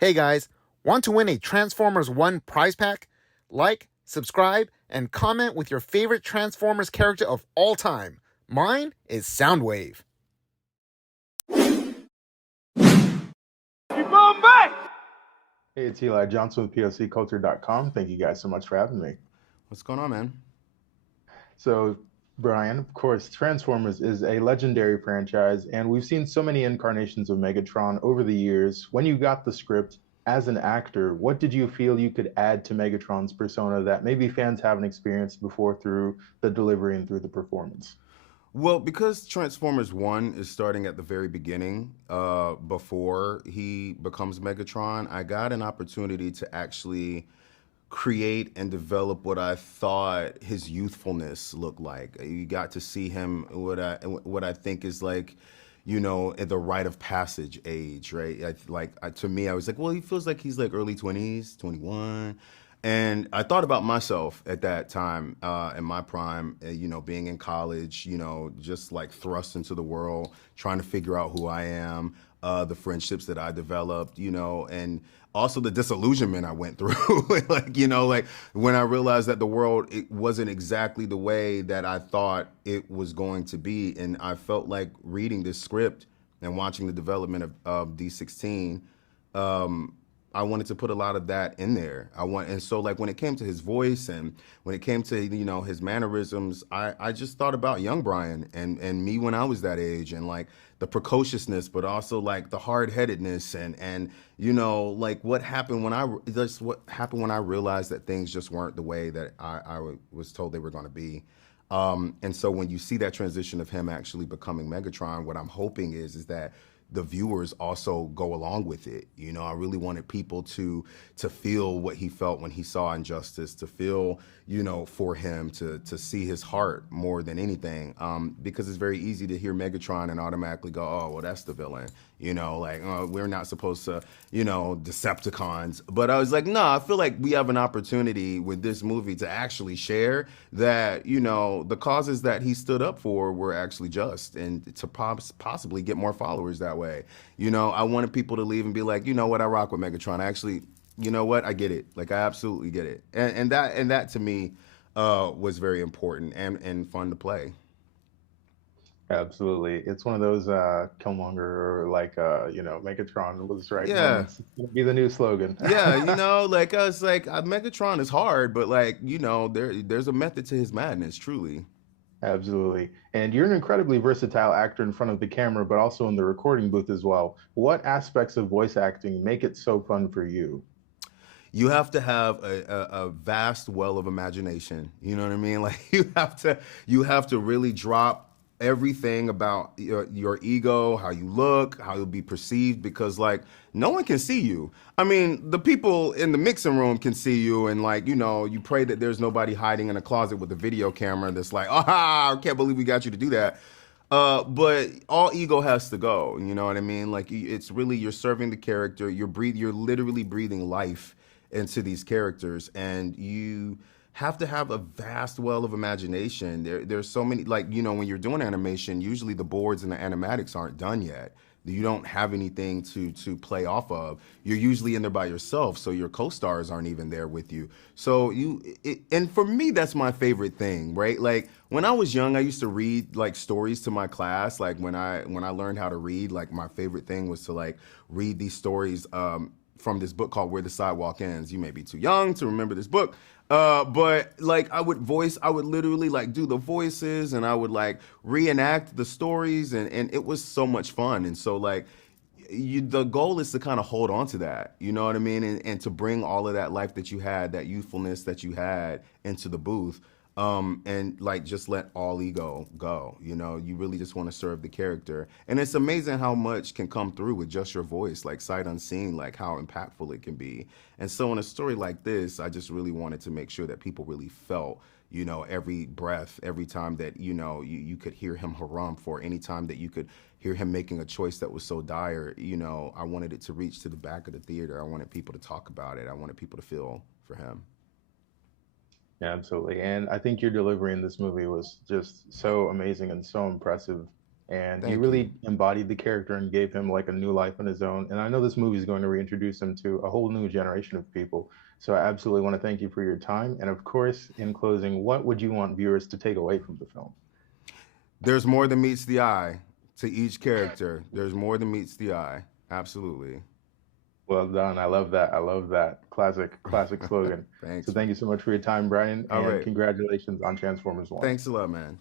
Hey guys, want to win a Transformers 1 prize pack? Like, subscribe, and comment with your favorite Transformers character of all time. Mine is Soundwave. Hey, it's Eli Johnson with POCculture.com. Thank you guys so much for having me. What's going on, man? So, Brian, of course, Transformers is a legendary franchise, and we've seen so many incarnations of Megatron over the years. When you got the script as an actor, what did you feel you could add to Megatron's persona that maybe fans haven't experienced before through the delivery and through the performance? Well, because Transformers 1 is starting at the very beginning, before he becomes Megatron, I got an opportunity to actually create and develop what I thought his youthfulness looked like. You got to see him what I think is like, at the rite of passage age, right? To me, I was like, well, he feels like he's like early 20s, 21. And I thought about myself at that time, in my prime, being in college, just like thrust into the world, trying to figure out who I am, the friendships that I developed, and also the disillusionment I went through. Like when I realized that the world, it wasn't exactly the way that I thought it was going to be. And I felt like reading this script and watching the development of D16, I wanted to put a lot of that in there. And so like when it came to his voice and when it came to his mannerisms, I just thought about young Brian and me when I was that age, and like the precociousness, but also like the hard headedness and like what happened when I realized that things just weren't the way that I was told they were going to be. And so when you see that transition of him actually becoming Megatron, what I'm hoping is that the viewers also go along with it. I really wanted people to feel what he felt when he saw Injustice, to feel, for him, to see his heart more than anything. Because it's very easy to hear Megatron and automatically go, oh, well, that's the villain. We're not supposed to, Decepticons. But I was like, no, I feel like we have an opportunity with this movie to actually share that, the causes that he stood up for were actually just, and to possibly get more followers that way. I wanted people to leave and be like, you know what, I rock with Megatron. I actually, you know what, I get it. Like, I absolutely get it. And that to me was very important and fun to play. Absolutely. It's one of those Killmonger or like Megatron was right Yeah. moments. It's gonna be the new slogan. Yeah, like us, like Megatron is hard, but like there's a method to his madness, truly. Absolutely. And you're an incredibly versatile actor in front of the camera, but also in the recording booth as well. What aspects of voice acting make it so fun for you? You have to have a vast well of imagination. You know what I mean? Like you have to really drop everything about your ego, how you look, how you'll be perceived, because like no one can see you. I mean, the people in the mixing room can see you, and like you pray that there's nobody hiding in a closet with a video camera that's like, I can't believe we got you to do that. But all ego has to go. You know what I mean? Like it's really, you're serving the character. You're literally breathing life into these characters, and you have to have a vast well of imagination. There's so many, like when you're doing animation, usually the boards and the animatics aren't done yet. You don't have anything to play off of. You're usually in there by yourself, so your co-stars aren't even there with you. So and for me, that's my favorite thing, right? Like when I was young, I used to read like stories to my class. Like when I learned how to read, like my favorite thing was to like read these stories, from this book called Where the Sidewalk Ends. You may be too young to remember this book. But like I would literally like do the voices, and I would like reenact the stories, and it was so much fun. And so like the goal is to kind of hold on to that, you know what I mean? And to bring all of that life that you had, that youthfulness that you had into the booth. And like just let all ego go. You really just want to serve the character. And it's amazing how much can come through with just your voice, like sight unseen, like how impactful it can be. And so in a story like this, I just really wanted to make sure that people really felt, every breath, every time that, you could hear him haram, for any time that you could hear him making a choice that was so dire. I wanted it to reach to the back of the theater. I wanted people to talk about it. I wanted people to feel for him. Yeah, absolutely. And I think your delivery in this movie was just so amazing and so impressive. And you Thank you. really embodied the character and gave him like a new life on his own. And I know this movie is going to reintroduce him to a whole new generation of people. So I absolutely want to thank you for your time. And of course, in closing, what would you want viewers to take away from the film? There's more than meets the eye to each character. There's more than meets the eye. Absolutely. Well done. I love that. I love that. Classic slogan. Thanks. So thank you so much for your time, Brian, All and right. congratulations on Transformers 1. Thanks a lot, man.